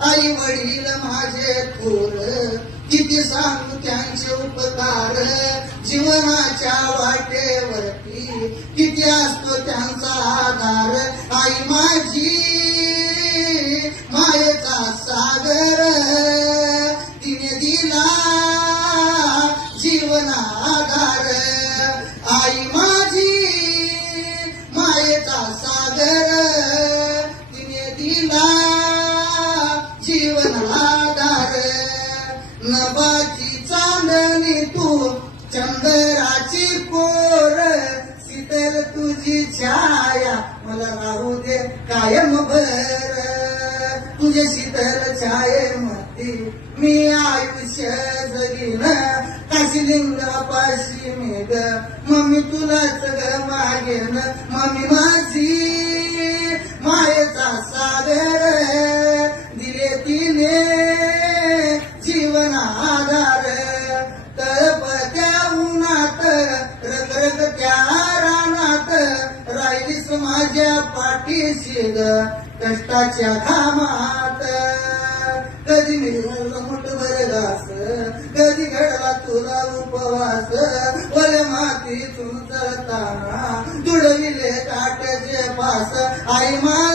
आई वडील माझे थोर किती सांगू त्यांचे उपकार? जीवनाच्या वाटेवरती किती असतो त्यांचा आधार? आई माझी मायेचा सागर तिने दिला जीवन आधार आई माझी मायेचा सागर तिने दिला जीवन आधार. नभाची चांदणी तू चंद्राची कोर शीतल तुझी छाया मला राहू दे कायम भर. तुझे शीतल छायेमध्ये मी आयुष्य जगीन. काशिलिंगापाशी मी ग मम्मी तुलाच ग मागेन. मम्मी माझी जीवनाधार तळपत्या उन्हात रगरग त्या रानात राहिलीस माझ्या पाठीशी ग कष्टाच्या घामात. कधी मिळालं मोठभर घास कधी घडला तुला उपवास वल मातीतून ताना तुडविले काट्याचे पास आई मा